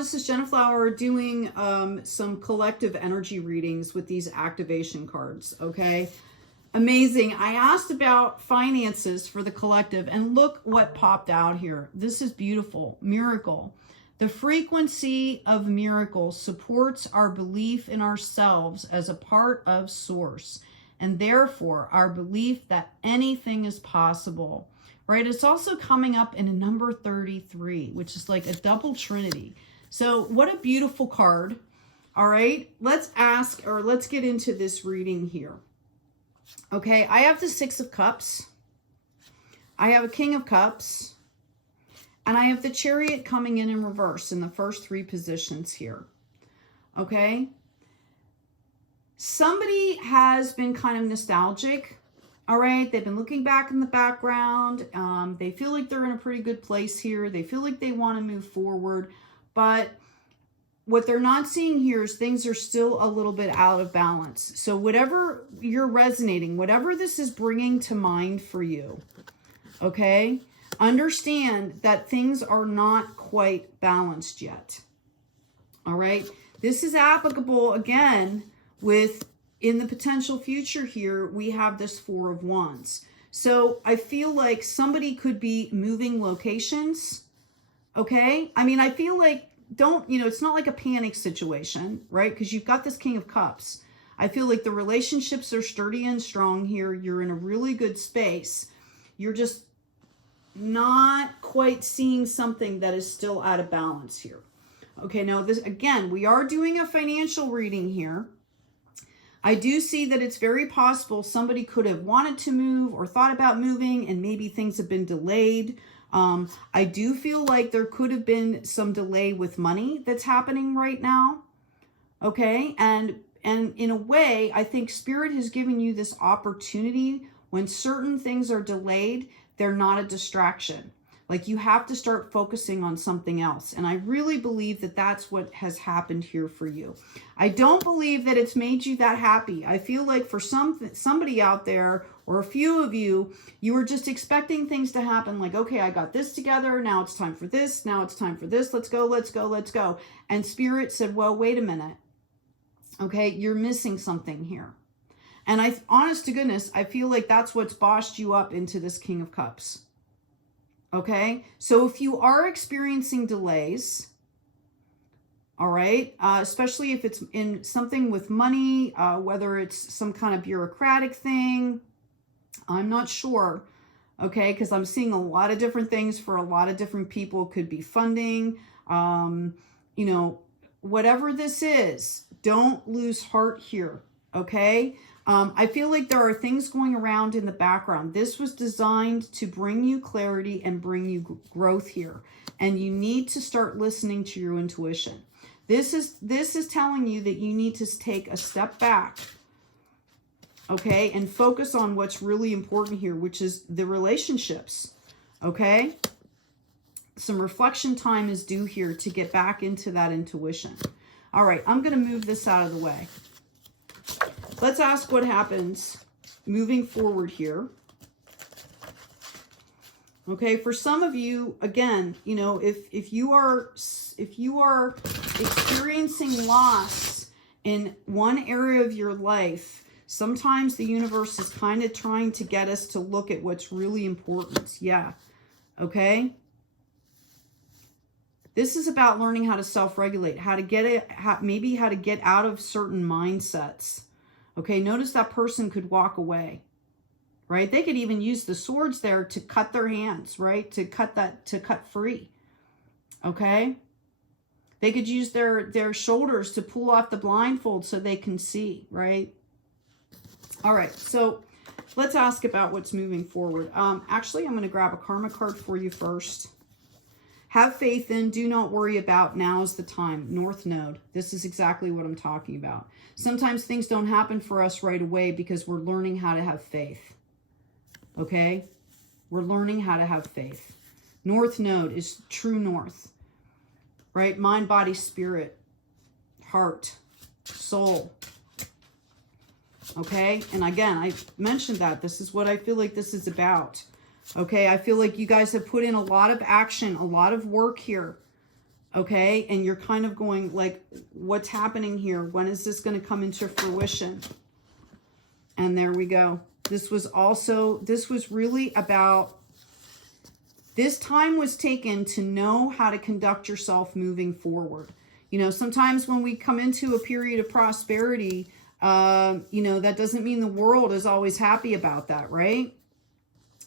This is Jenna Flower doing some collective energy readings with these activation cards, okay? Amazing. I asked about finances for the collective, and look what popped out here. This is beautiful. Miracle. The frequency of miracle supports our belief in ourselves as a part of Source, and therefore our belief that anything is possible, right? It's also coming up in a number 33, which is like a double trinity. So what a beautiful card. All right, let's ask, or let's get into this reading here. Okay, I have the Six of Cups. I have a King of Cups. And I have the Chariot coming in reverse in the first three positions here. Okay. Somebody has been kind of nostalgic. All right, they've been looking back in the background. They feel like they're in a pretty good place here. They feel like they want to move forward. But what they're not seeing here is things are still a little bit out of balance. So whatever you're resonating, whatever this is bringing to mind for you, okay, understand that things are not quite balanced yet. All right. This is applicable again with in the potential future here. We have this Four of Wands. So I feel like somebody could be moving locations. Okay. I mean, I feel like it's not like a panic situation, right? Because you've got this King of Cups. I feel like the relationships are sturdy and strong here. You're in a really good space. You're just not quite seeing something that is still out of balance here. Okay. Now this, again, we are doing a financial reading here. I do see that it's very possible somebody could have wanted to move or thought about moving and maybe things have been delayed. I do feel like there could have been some delay with money that's happening right now. Okay. And in a way, I think Spirit has given you this opportunity. When certain things are delayed, they're not a distraction. Like, you have to start focusing on something else. And I really believe that that's what has happened here for you. I don't believe that it's made you that happy. I feel like for somebody out there, or a few of you, you were just expecting things to happen. Like, okay, I got this together. Now it's time for this. Now it's time for this. Let's go, let's go, let's go. And Spirit said, well, wait a minute. Okay, you're missing something here. And honest to goodness, I feel like that's what's bossed you up into this King of Cups. Okay, so if you are experiencing delays, all right, especially if it's in something with money, whether it's some kind of bureaucratic thing, I'm not sure, okay, because I'm seeing a lot of different things for a lot of different people. Could be funding, whatever this is, don't lose heart here, okay? I feel like there are things going around in the background. This was designed to bring you clarity and bring you growth here. And you need to start listening to your intuition. This is telling you that you need to take a step back, okay, and focus on what's really important here, which is the relationships, okay? Some reflection time is due here to get back into that intuition. All right, I'm going to move this out of the way. Let's ask what happens moving forward here. Okay, for some of you, again, if you are experiencing loss in one area of your life, sometimes the universe is kind of trying to get us to look at what's really important. Yeah. Okay. This is about learning how to self-regulate, how to get maybe how to get out of certain mindsets. Okay, notice that person could walk away, right? They could even use the swords there to cut their hands, right? To cut free, okay? They could use their shoulders to pull off the blindfold so they can see, right? All right, so let's ask about what's moving forward. Actually, I'm going to grab a karma card for you first. Have faith in, do not worry about, now is the time. North Node. This is exactly what I'm talking about. Sometimes things don't happen for us right away because we're learning how to have faith. Okay? We're learning how to have faith. North Node is true north. Right? Mind, body, spirit, heart, soul. Okay? And again, I mentioned that. This is what I feel like this is about. Okay, I feel like you guys have put in a lot of action, a lot of work here. Okay, and you're kind of going like, what's happening here? When is this going to come into fruition? And there we go. This was really about, this time was taken to know how to conduct yourself moving forward. You know, sometimes when we come into a period of prosperity, you know, that doesn't mean the world is always happy about that, right?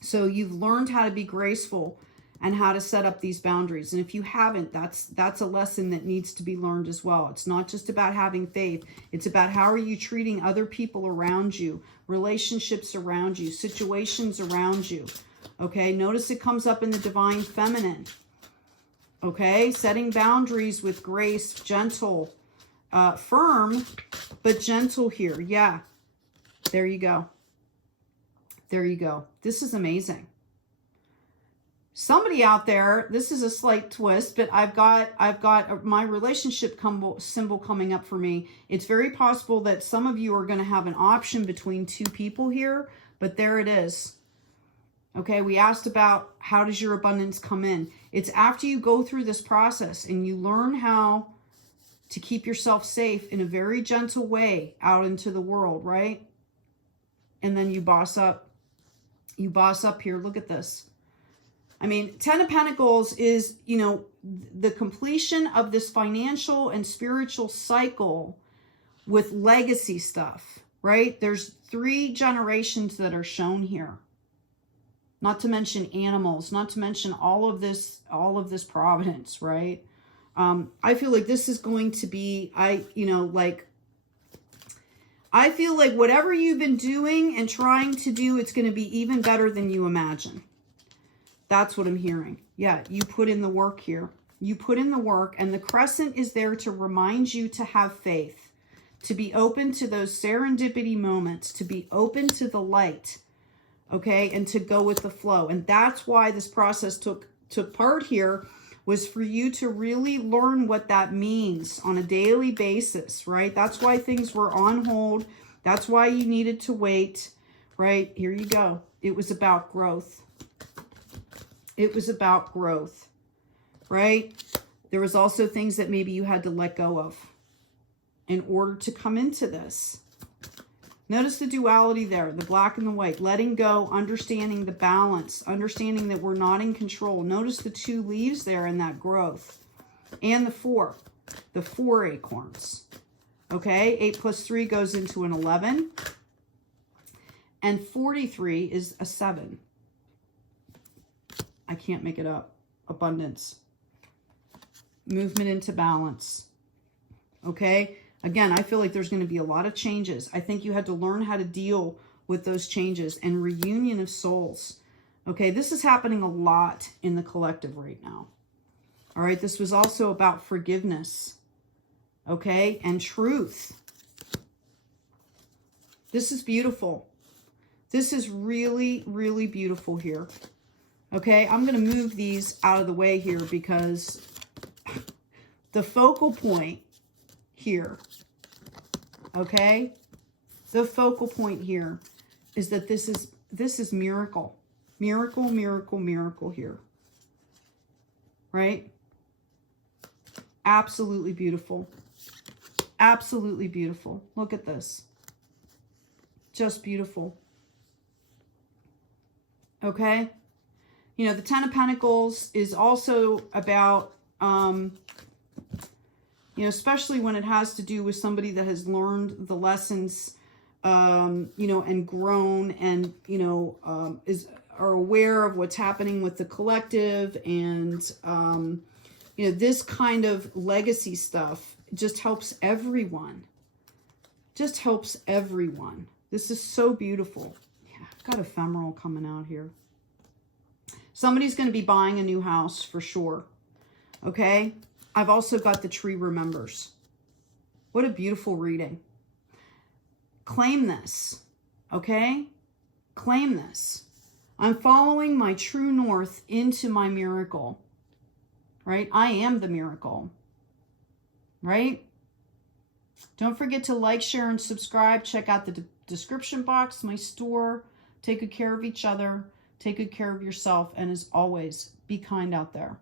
So you've learned how to be graceful and how to set up these boundaries. And if you haven't, that's a lesson that needs to be learned as well. It's not just about having faith. It's about how are you treating other people around you, relationships around you, situations around you. Okay, notice it comes up in the divine feminine. Okay, setting boundaries with grace, gentle, firm, but gentle here. Yeah, there you go. There you go. This is amazing. Somebody out there, this is a slight twist, but I've got my relationship symbol coming up for me. It's very possible that some of you are going to have an option between two people here, but there it is. Okay, we asked about how does your abundance come in? It's after you go through this process and you learn how to keep yourself safe in a very gentle way out into the world, right? And then you boss up. You boss up here. Look at this. I mean, 10 of Pentacles is, you know, the completion of this financial and spiritual cycle with legacy stuff, right? There's 3 generations that are shown here. Not to mention animals, not to mention all of this providence, right? I feel like this is going to be, I feel like whatever you've been doing and trying to do, it's going to be even better than you imagine. That's what I'm hearing. Yeah, you put in the work here. You put in the work, and the crescent is there to remind you to have faith, to be open to those serendipity moments, to be open to the light, okay, and to go with the flow. And that's why this process took part here, was for you to really learn what that means on a daily basis, right? That's why things were on hold. That's why you needed to wait, right? Here you go. It was about growth. It was about growth, right? There was also things that maybe you had to let go of in order to come into this. Notice the duality there, the black and the white, letting go, understanding the balance, understanding that we're not in control. Notice the 2 leaves there in that growth, and the 4 acorns. Okay, 8 plus 3 goes into an 11, and 43 is a 7. I can't make it up. Abundance. Movement into balance. Okay? Again, I feel like there's going to be a lot of changes. I think you had to learn how to deal with those changes, and reunion of souls. Okay? This is happening a lot in the collective right now. All right? This was also about forgiveness. Okay? And truth. This is beautiful. This is really, really beautiful here. Okay, I'm going to move these out of the way here because the focal point here, okay, the focal point here is that this is miracle. Miracle, miracle, miracle here, right? Absolutely beautiful. Absolutely beautiful. Look at this. Just beautiful. Okay? You know, the 10 of Pentacles is also about, you know, especially when it has to do with somebody that has learned the lessons, you know, and grown and, you know, are aware of what's happening with the collective. And, you know, this kind of legacy stuff just helps everyone. Just helps everyone. This is so beautiful. Yeah, I've got ephemeral coming out here. Somebody's going to be buying a new house for sure. Okay? I've also got the tree remembers. What a beautiful reading. Claim this. Okay? Claim this. I'm following my true north into my miracle. Right? I am the miracle. Right? Don't forget to like, share, and subscribe. Check out the description box, my store. Take good care of each other. Take good care of yourself, and as always, be kind out there.